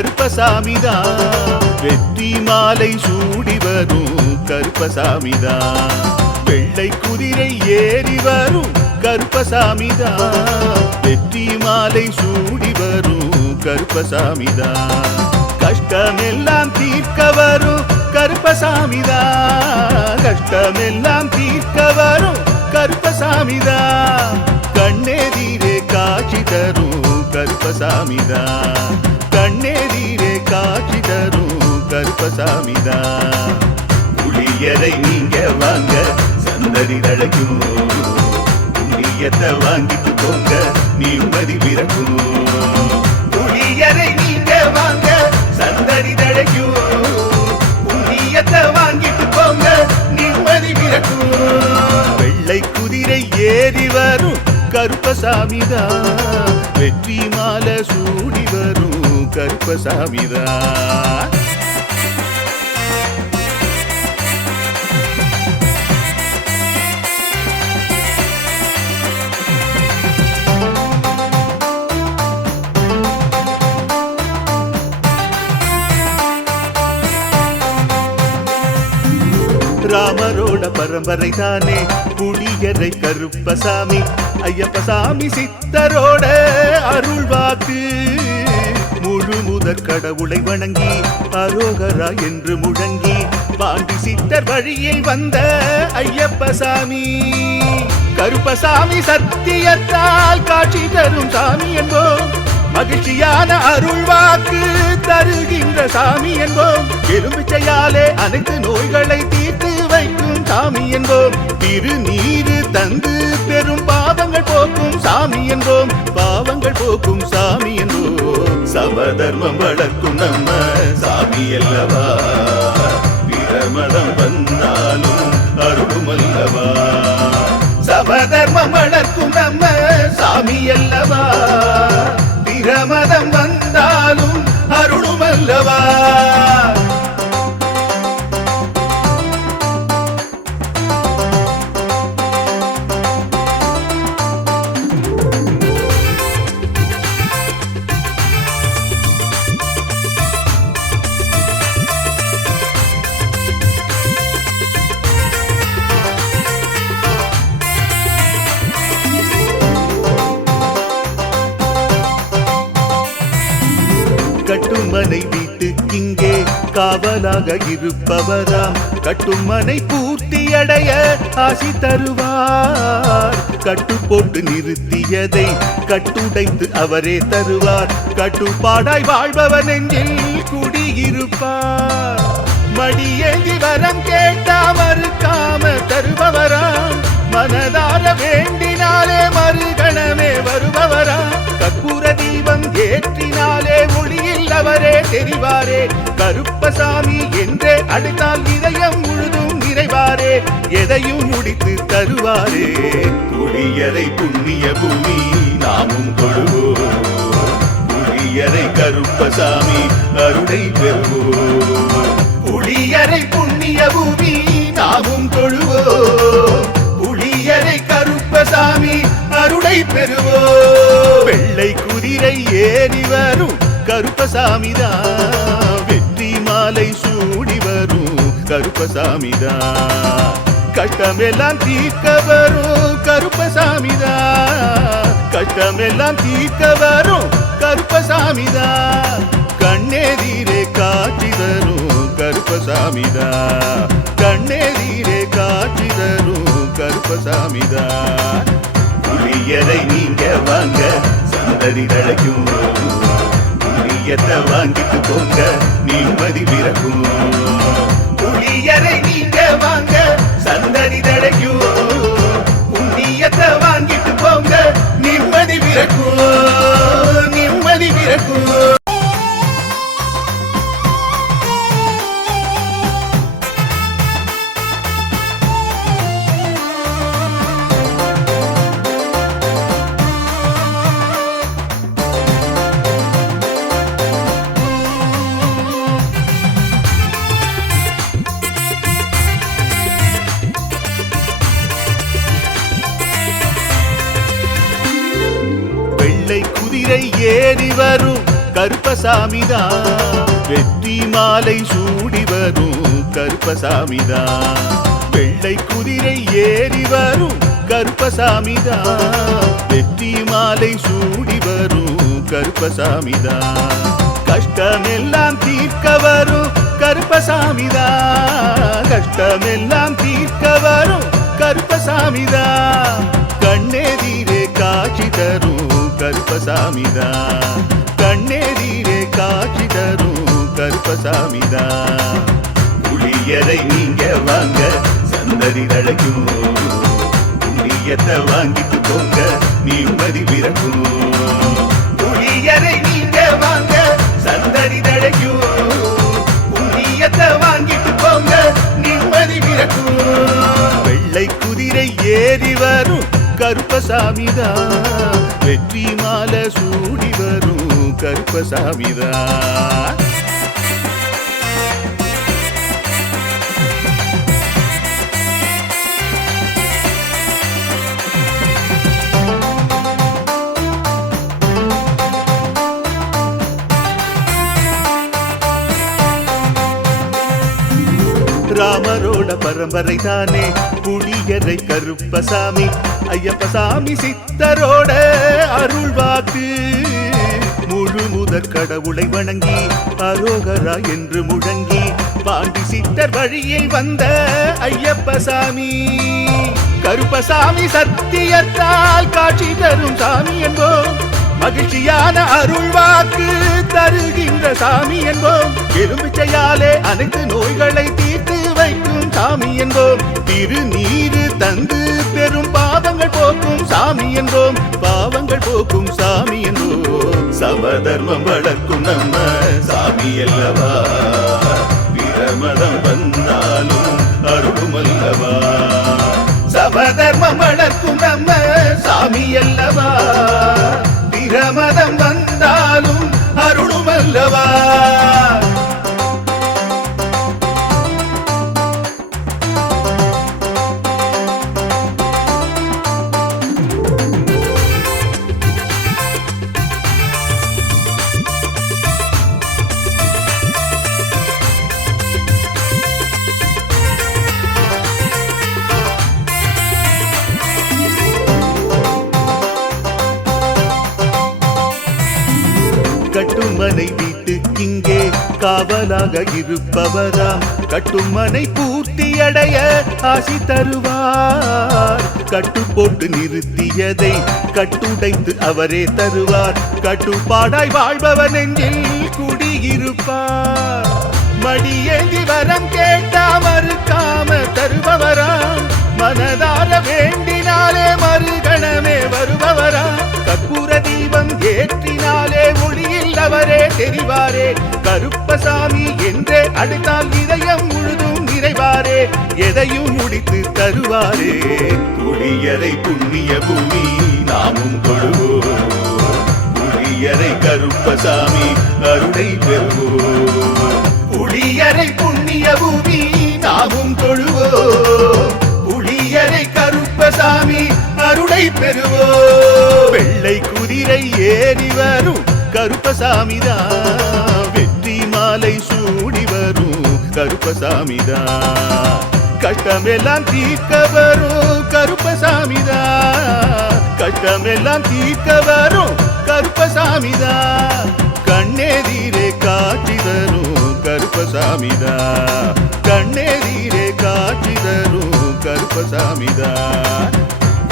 கருப்பசாமிதான். வெற்றி மாலை சூடி வரும் கருப்பசாமிதான். வெள்ளை குதிரை ஏறி வரும் கருப்பசாமிதான். வெற்றி மாலை சூடி வரும் கருப்பசாமிதான். கஷ்டமெல்லாம் தீர்க்க வரும் கருப்பசாமிதான். கஷ்டமெல்லாம் தீர்க்க வரும் கருப்பசாமிதான். கண்ணெதிரே காட்சி தரும் கருப்பசாமிதான். கண்ணெதிரே காட்சி தரும் கருப்பசாமிதான். புளியரை நீங்க வாங்க சந்தடி தழைக்கும். புண்ணியத்தை வாங்கிட்டு போங்க நிம்மதி பிறக்கும். புளியரை நீங்க வாங்க சந்தடி தழைக்கும். புண்ணியத்தை வாங்கிட்டு போங்க நிம்மதி பிறக்கும். வெள்ளை குதிரை ஏறி வரும் கருப்பசாமிதான். வெற்றி மாலை சூடி வரும் கருப்பசாமிதான். ராமரோட பரம்பரை தானே புளியரை கருப்பசாமி. ஐயப்பசாமி சித்தரோட அருள்வாக்கு. முழு முதற் கடவுளை வணங்கி அரோகரா என்று முழங்கி பாண்டி சித்தர் வழியில் வந்த ஐயப்பசாமி. கருப்பசாமி சத்தியத்தால் காட்சி தரும் சாமி என்போம். மகிழ்ச்சியான அருள்வாக்கு தருகின்ற சாமி என்போம். எலும்பிச்சையாலே அனைத்து நோய்களை தீர்த்து வைக்கும் சாமி என்போம். திருநீரு தந்து பெரும் பாவங்கள் போக்கும் சாமி என்போம். பாவங்கள் போக்கும் சாமி என்போம். சமதர்மம் வளர்க்கும் நம்ம சாமி அல்லவா. பிரமதம் வந்தாலும் அருளும் அல்லவா. சமதர்மம் வளர்க்கும் நம்ம சாமி அல்லவா. பிரமதம் வந்தாலும் அருளும் அல்லவா. கட்டுமனை வீட்டுக்கிங்கே காவலாக இருப்பவராம். கட்டுமனை பூர்த்தியடைய ஆசி தருவார். கட்டு போட்டு நிறுத்தியதை கட்டுடைத்து அவரே தருவார். கட்டுப்பாடாய் வாழ்பவர் நெஞ்சில் குடியிருப்பார். மடியேந்தி வரம் கேட்டா மறுக்காம தருபவராம். மனதார வேண்டினாலே மறுகணமே வருபவராம். கற்பூர தீபம் ஏற்றினாலே ஒளியில் அவரே தெரிவாரே. கருப்பசாமி என்றே அழைத்தால் இதயம் முழுதும் நிறைவாரே. எதையும் முடித்து தருவாரே. புளியரை புண்ணிய பூமி நாமும் தொழுவோம். புளியரை கருப்பசாமி அருளை பெறுவோம். புளியரை புண்ணிய பூமி நாமும் தொழுவோம். புளியரை கருப்பசாமி அருளை பெறுவோம். வெள்ளை குதிரை ஏறி வரும் கருப்பசாமிதான். வெற்றி மாலை சூடி வரும் கருப்பசாமிதான். கஷ்டமெல்லாம் தீர்க்க வரும் கருப்பசாமிதான். கஷ்டமெல்லாம் தீர்க்க வரும் கருப்பசாமிதான். கண்ணெதிரே காட்சி தரும் கருப்பசாமிதான். கண்ணெதிரே காட்சி தரும் கருப்பசாமிதான். புளியரை நீங்க வாங்க சந்ததி தழைக்கும். புளியத்தை வாங்கிட்டு போங்க நிம்மதி பிறக்கும். புளியரை நீங்க வாங்க சந்ததி தழைக்கும். புண்ணியத்தை வாங்கிட்டு போங்க நிம்மதி பிறக்கும். நிம்மதி பிறக்கும். குதிரை ஏறி வரும் கருப்பசாமிதான். வெற்றி மாலை சூடி வரும் கருப்பசாமிதான். வெள்ளை குதிரை ஏறி வரும் கருப்பசாமிதான். வெற்றி மாலை சூடி வரும் கருப்பசாமிதான். கஷ்டமெல்லாம் தீர்க்க வரும் கருப்பசாமிதான். கஷ்டமெல்லாம் தீர்க்க வரும் கருப்பசாமிதான். கண்ணெதிரே காட்சி தரும் கருப்பசாமிதான். கண்ணெதிரே காட்சி தரும் கருப்பசாமிதான். புளியரை நீங்க வாங்க சந்ததி தழைக்கும். புளியத்தை வாங்கிட்டு போங்க நிம்மதி பிறக்கும். புளியரை நீங்க வாங்க சந்ததி தழைக்கும். புளியத்தை வாங்கிட்டு போங்க நிம்மதி பிறக்கும். வெள்ளை குதிரை ஏறி வரும் கருப்பசாமிதான். வெற்றி மாலை சூடி வரும் கருப்பசாமிதான். ராமரோட பரம்பரை தானே புளியரை கருப்பசாமி. ஐயப்பசாமி சித்தரோட அருள் வாக்கு. முழு முதற் கடவுளை வணங்கி அரோகரா என்று முழங்கி பாண்டி சித்தர் வழியை வந்த ஐயப்பசாமி. கருப்பசாமி சத்தியத்தால் காட்சி தரும் சாமி என்போம். மகிழ்ச்சியான அருள் வாக்கு தருகின்ற சாமி என்போம். எலுமிச்சையாலே அனைத்து நோய்களை தீர்த்து வைக்கும் சாமி என்போம். திருநீரு தந்து பெரும் பாவங்கள் போக்கும் சாமி என்போம். பாவங்கள் போக்கும் சாமி என்போம். சமதர்மம் வளர்க்கும் நம்ம சாமி அல்லவா. பிரமதம் வந்தாலும் அருளும் அல்லவா. சமதர்மம் வளர்க்கும் நம்ம சாமி அல்லவா. பிரமதம் வந்தாலும் அருளும் அல்லவா. கட்டுமனை வீட்டுக்கிங்கே காவலாக இருப்பவராம். கட்டுமனை பூர்த்தியடைய ஆசி தருவார். கட்டு போட்டு நிறுத்தியதை கட்டுடைத்து அவரே தருவார். கட்டுப்பாடாய் வாழ்பவர் நெஞ்சில் குடியிருப்பார். மடியேந்தி வரம் கேட்டா மறுக்காம தருபவராம். மனதார வேண்டினாலே மறுகணமே வருபவராம். கற்பூர தீபம் ஏற்றினாலே ஒளியில் அவரே தெரிவாரே. கருப்பசாமி என்றே அழைத்தால் இதயம் முழுதும் நிறைவாரே. எதையும் முடித்து தருவாரே. புளியரை புண்ணிய பூமி நாமும் தொழுவோம். புளியரை கருப்பசாமி அருளை பெறுவோம். புளியரை புண்ணிய பூமி நாமும் தொழுவோம். புளியரை கருப்பசாமி அருளை பெறுவோம். வெள்ளை குதிரை ஏறி வரும் கருப்பசாமிதான். வெற்றி மாலை சூடி வரும் கருப்பசாமிதான். கஷ்டமெல்லாம் தீர்க்க வரும் கருப்பசாமிதான். கஷ்டமெல்லாம் தீர்க்க வரும் கருப்பசாமிதான். கண்ணெதிரே காட்சி தரும் கருப்பசாமிதான். கண்ணெதிரே காட்சி தரும் கருப்பசாமிதான்.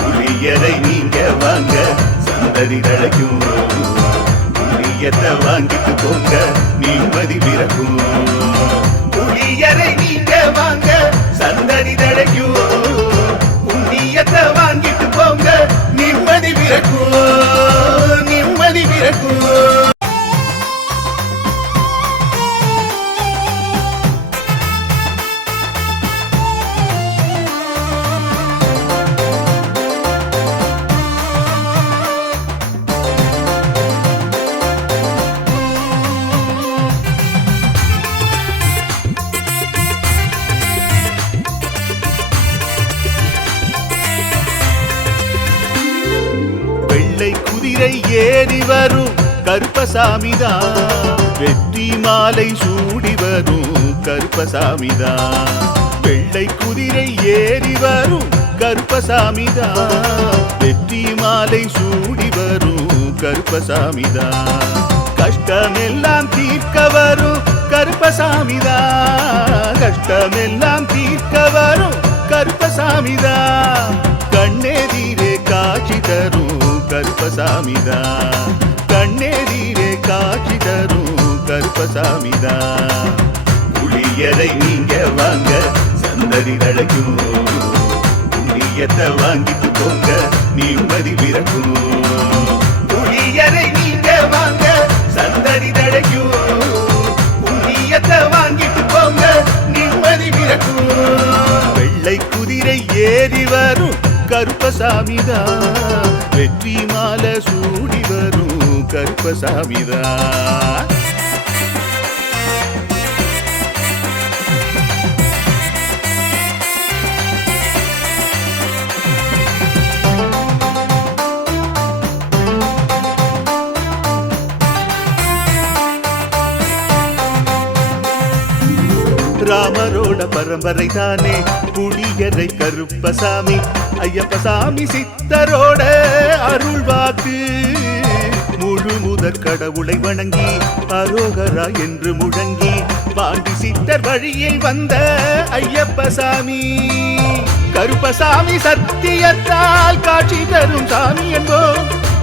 புளியரை நீங்க வாங்க சந்ததி தழைக்கும். புளியத்தை வாங்கிட்டு போங்க நிம்மதி பிறக்கும். புளியரை நீங்க வாங்க சந்ததி தழைக்கும். புண்ணியத்தை வாங்கிட்டு போங்க நிம்மதி பிறக்கும். நிம்மதி பிறக்கும். ஏறி வரும் கருப்பசாமிதான். வெற்றி மாலை சூடி வரும் கருப்பசாமிதான். வெள்ளை குதிரை ஏறி வரும் கருப்பசாமிதான். வெற்றி மாலை சூடி வரும் கருப்பசாமிதான். கஷ்டமெல்லாம் தீர்க்க வரும் கருப்பசாமிதான். கஷ்டமெல்லாம் தீர்க்க வரும் கருப்பசாமிதான். கண்ணெதிரே காட்சி தரும் கருப்பசாமிதான். கண்ணெதிரே காட்சி தரும் கருப்பசாமிதான். புளியரை நீங்க வாங்க சந்ததி தழைக்கும். புண்ணியத்தை வாங்கிட்டு போங்க நிம்மதி பிறக்கும். புளியரை நீங்க வாங்க சந்ததி தழைக்கும். புண்ணியத்தை வாங்கிட்டு போங்க நிம்மதி பிறக்கும். வெள்ளை குதிரை ஏறி வரும் கருப்பசாமிதான். வெற்றி மாலை சூடி வரும் கருப்பசாமிதான். ராமரோட பரம்பரை தானே புளியரை கருப்பசாமி. ஐயப்பசாமி சித்தரோட அருள் வாக்கு. முழு முதற் கடவுளை வணங்கி அரோகரா என்று முழங்கி பாண்டி சித்தர் வழியில் வந்த ஐயப்பசாமி. கருப்பசாமி சத்தியத்தால் காட்சி தரும் சாமி என்போம்.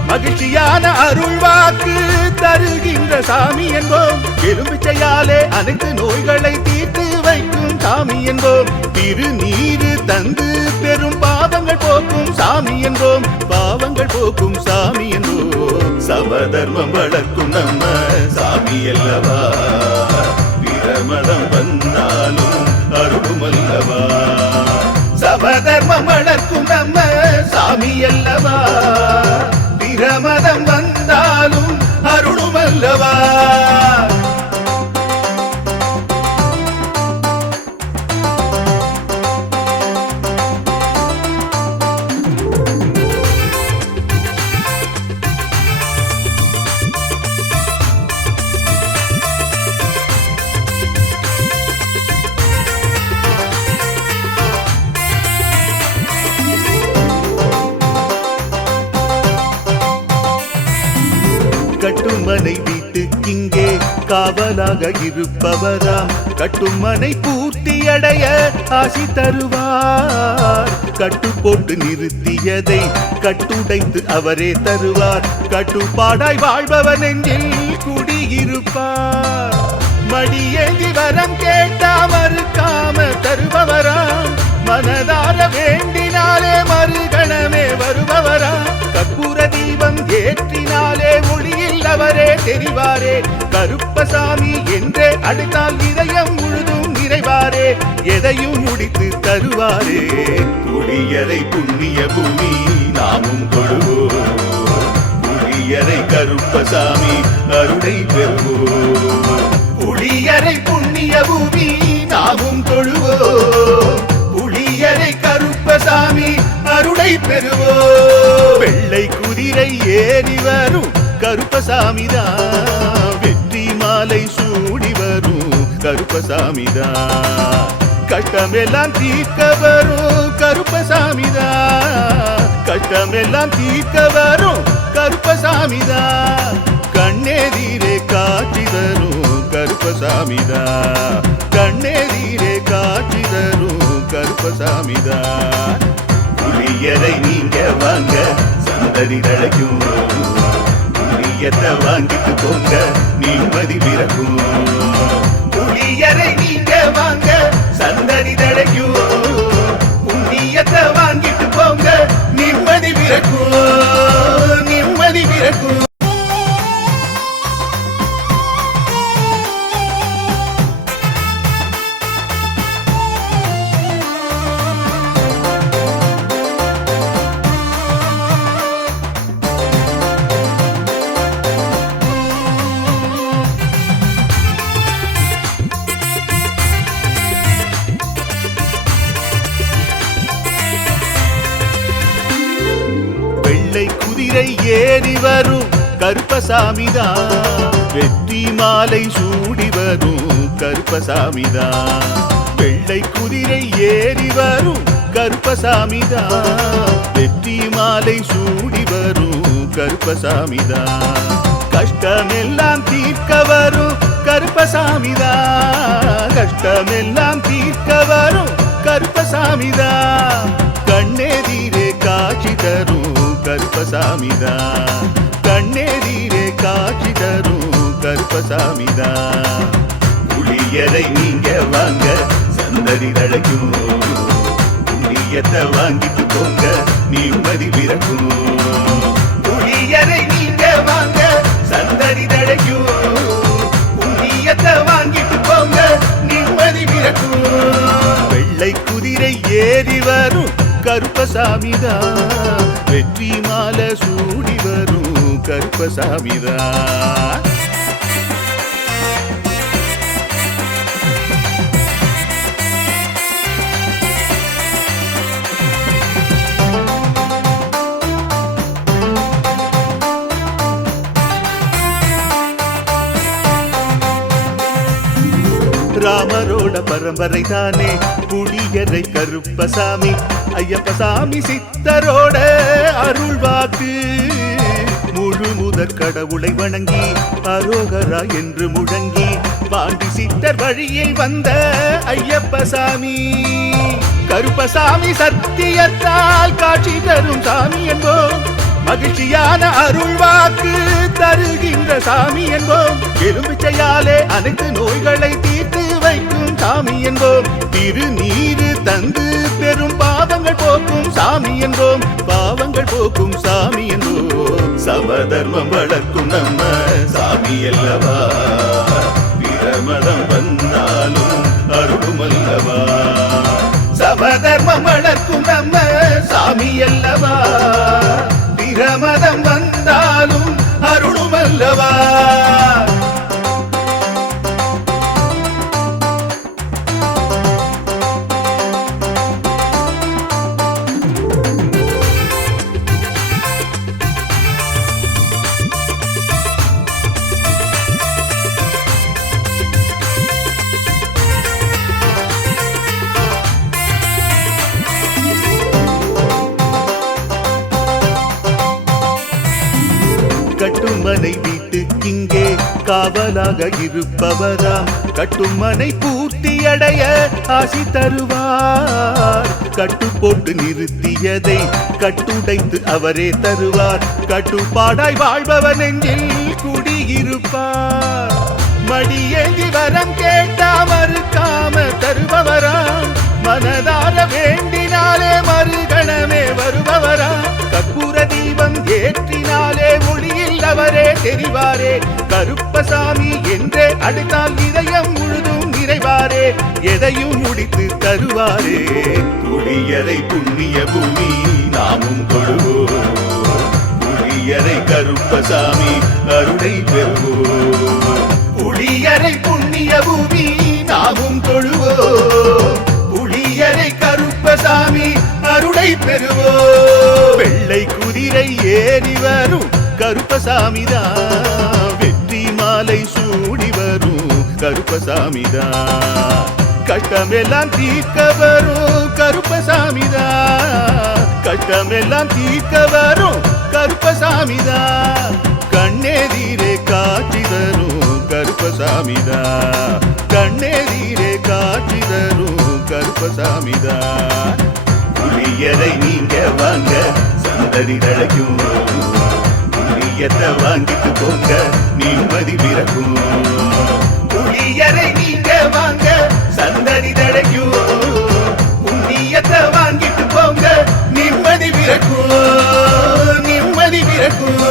மகிழ்ச்சியான அருள் வாக்கு தருகின்ற சாமி என்போம். எலும்பிச்சையாலே அனைத்து நோய்களை தீர்த்து வைக்கும் சாமி என்போம். திருநீரு தந்து பெரும் பாவங்கள் போக்கும் சாமி என்போம். பாவங்கள் போக்கும் சாமி என்போம். சமதர்மம் வளர்க்கும் நம்ம சாமி அல்லவா. பிரமதம் வந்தாலும் அருளும் அல்லவா. சமதர்மம் வளர்க்கும் நம்ம சாமி அல்லவா. பிரமதம் வந்தாலும் அருளும் அல்லவா. கட்டுமனை வீட்டுக்கிங்கே காவலாக இருப்பவராம். கட்டுமனை பூர்த்தியடைய ஆசி தருவார். கட்டு போட்டு நிறுத்தியதை கட்டுடைத்து அவரே தருவார். கட்டுப்பாடாய் வாழ்பவன் நெஞ்சில் குடியிருப்பார். மடியேந்தி வரம் கேட்டா மறுக்காம தருபவராம். மனதார வேண்டினாலே மறுகணமே வருபவராம். கற்பூர தீபம் ஏற்றினாலே ஒளியில் அவரே தெரிவாரே. கருப்பசாமி என்றே அழைத்தால் இதயம் முழுதும் நிறைவாரே. எதையும் முடித்து தருவாரே. புளியரை புண்ணிய பூமி நாமும் கொள்வோம். புளியரை கருப்பசாமி அருளை பெறுவோம். புளியரை புண்ணிய பூமி நாமும் தொழுவோம். புளியரை கருப்பசாமி அருளை பெறுவோம். வெள்ளை குதிரை ஏறி வரும் கருப்பசாமிதான். வெற்றி மாலை சூடி வரும் கருப்பசாமிதான். கஷ்டமெல்லாம் தீர்க்க வரும் கருப்பசாமிதான். கஷ்டமெல்லாம் தீர்க்க வரும் கருப்பசாமிதான். கண்ணெதிரே காட்சி தரும் கருப்பசாமிதான். கண்ணெதிரே காட்சி தரும் கருப்பசாமிதான். புளியரை நீங்க வாங்க சந்ததி தழைக்கும். புளியத்தை வாங்கிட்டு போங்க நிம்மதி பிறக்கும். புளியரை நீங்க வாங்க சந்ததி தழைக்கும். புண்ணியத்தை வாங்கிட்டு போங்க நிம்மதி பிறக்கும். நிம்மதி பிறக்கும். ஏறி வரும் கருப்பசாமிதான். வெற்றி மாலை சூடி வரும் கருப்பசாமிதான். வெள்ளை குதிரை ஏறி வரும் கருப்பசாமிதான். வெற்றி மாலை சூடி வரும் கருப்பசாமிதான். கஷ்டமெல்லாம் தீர்க்க வரும் கருப்பசாமிதான். கஷ்டமெல்லாம் தீர்க்க வரும் கருப்பசாமிதான். கண்ணெதிரே காட்சி தரும் கருப்பசாமிதான். கண்ணெதிரே காட்சி தரும் கருப்பசாமிதான். புளியரை நீங்க வாங்க சந்ததி தழைக்கும். புண்ணியத்தை வாங்கிட்டு போங்க நிம்மதி பிறக்கும். புளியரை நீங்க வாங்க சந்ததி தழைக்கும். புண்ணியத்தை வாங்கிட்டு போங்க நிம்மதி பிறக்கும். வெள்ளை குதிரை ஏறி வரும் கருப்பசாமிதான். வெற்றி மாலை சூடி வரும் கருப்பசாமிதான். ராமரோட பரம்பரை தானே புளியரை கருப்பசாமி. ஐயப்பசாமி சித்தரோட அருள் வாக்கு. முழு முதற் கடவுளை வணங்கி அரோகரா என்று முழங்கி பாண்டி சித்தர் வழியில் வந்த ஐயப்பசாமி. கருப்பசாமி சத்தியத்தால் காட்சி தரும் சாமி என்போம். மகிழ்ச்சியான அருள் வாக்கு தருகின்ற சாமி என்போம். எலுமிச்சையாலே அனைத்து நோய்களை தீர்த்து வைக்கும் சாமி என்போம். திருநீரு தந்து பெரும் பாவங்கள் போக்கும் சாமி என்போம். பாவங்கள் போக்கும் சாமி என்போம். சமதர்மம் வளர்க்கும் நம்ம சாமி அல்லவா. பிரமதம் வந்தாலும் அருளும் அல்லவா. சமதர்மம் வளர்க்கும் நம்ம சாமி அல்லவா. பிரமதம் வந்தாலும் அருளும் அல்லவா. கட்டுமனை வீட்டுக்கிங்கே காவலாக இருப்பவராம். கட்டுமனை பூர்த்தியடைய ஆசி தருவார். கட்டு போட்டு நிறுத்தியதை கட்டுடைத்து அவரே தருவார். கட்டுப்பாடாய் வாழ்பவன் நெஞ்சில் குடியிருப்பார். மடியேந்தி வரம் கேட்டா மறுக்காம தருபவராம். மனதார வேண்டினாலே மறுகணமே வருபவராம். கற்பூர தீபம் ஏற்றினாலே ஒளியில் அவரே தெரிவாரே. கருப்பசாமி என்றே அழைத்தால் இதயம் முழுதும் நிறைவாரே. எதையும் முடித்து தருவாரே. புளியரை புண்ணிய பூமி நாமும் தொழுவோம். புளியரை கருப்பசாமி அருளை பெறுவோம். புளியரை புண்ணிய பூமி நாமும் தொழுவோம். புளியரை கருப்பசாமி அருளை பெறுவோம். வெள்ளை குதிரை ஏறி வரும் கருப்பசாமிதான். வெற்றி மாலை சூடி வரும் கருப்பசாமிதான். கஷ்டமெல்லாம் தீர்க்க வரும் கருப்பசாமிதான். கஷ்டமெல்லாம் தீர்க்க வரும் கருப்பசாமிதான். கண்ணெதிரே காட்சி தரும் கருப்பசாமிதான். கண்ணெதிரே காட்சி தரும் கருப்பசாமிதான். புளியரை நீங்க வாங்க சந்ததி தழைக்கும். புளியத்தை வாங்கிட்டு போங்க நிம்மதி பிறக்கும். புளியரை நீங்க வாங்க சந்ததி தழைக்கும். புண்ணியத்தை வாங்கிட்டு போங்க நிம்மதி பிறக்கும். நிம்மதி பிறக்கும்.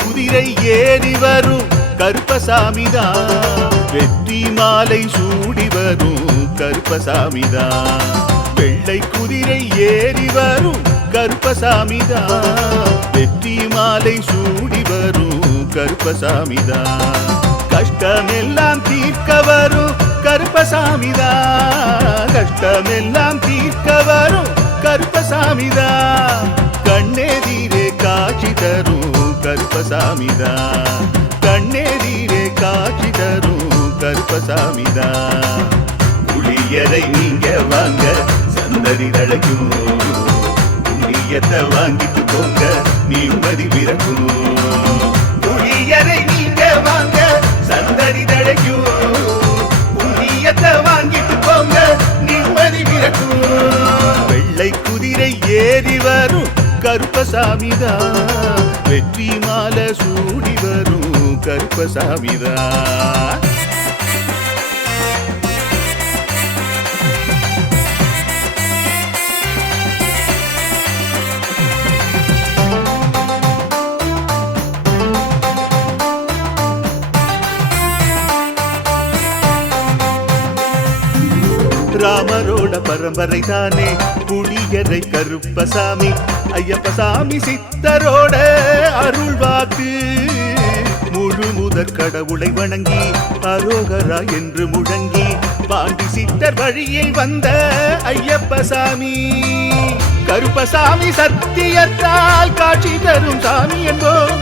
குதிரை ஏறி வரும் கருப்பசாமிதான். வெற்றி மாலை சூடி வரும் கருப்பசாமிதான். வெள்ளை குதிரை ஏறி வரும் கருப்பசாமிதான். வெற்றி மாலை சூடி வரும் கருப்பசாமிதான். கஷ்டமெல்லாம் தீர்க்க வரும் கருப்பசாமிதான். கஷ்டமெல்லாம் தீர்க்க வரும் கருப்பசாமிதான். கண்ணெதிரே காட்சி தரும் கருப்பசாமிதான். கண்ணெதிரே காட்சி தரும் கருப்பசாமிதான். புளியரை நீங்க வாங்க சந்ததி தழைக்கும். புளியத்தை வாங்கிட்டு போங்க நிம்மதி பிறக்கும். புளியரை நீங்க வாங்க சந்ததி தழைக்கும். புளியத்தை வாங்கிட்டு போங்க நிம்மதி பிறக்கும். வெள்ளை குதிரை ஏறி வரும் கருப்பசாமிதான். வெற்றி மாலை சூடி வரும் கருப்பசாமிதான். ராமரோட பரம்பரை தானே புளியரை கருப்பசாமி. ஐயப்பசாமி சித்தரோட அருள் வாக்கு. முழு முதற் கடவுளை வணங்கி அரோகரா என்று முழங்கி பாண்டி சித்தர் வழியில் வந்த ஐயப்பசாமி. கருப்பசாமி சத்தியத்தால் காட்சி தரும் சாமி என்போம்.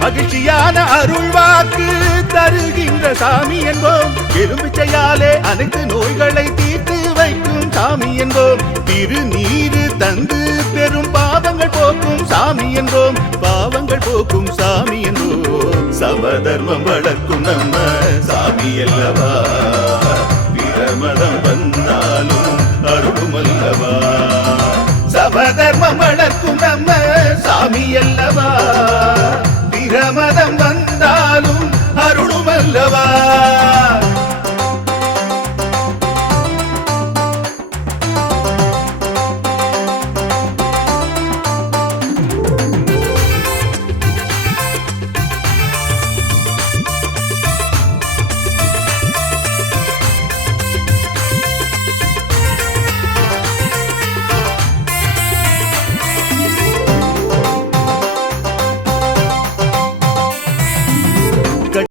மகிழ்ச்சியான அருள் வாக்கு தருகின்ற சாமி என்போம். எலும்பிச்சையாலே அனைத்து நோய்களை தீர்த்து வைக்கும் சாமி என்போம். திருநீரு தந்து பெரும் பாவங்கள் போக்கும் சாமி என்போம். பாவங்கள் போக்கும் சாமி என்போம். சமதர்மம் வளர்க்கும் நம்ம சாமி அல்லவா. பிரமதம் வந்தாலும் அருளும் அல்லவா. சமதர்மம் வளர்க்கும் நம்ம சாமி அல்லவா. பிரமதம் வந்தாலும் அருளும் அல்லவா.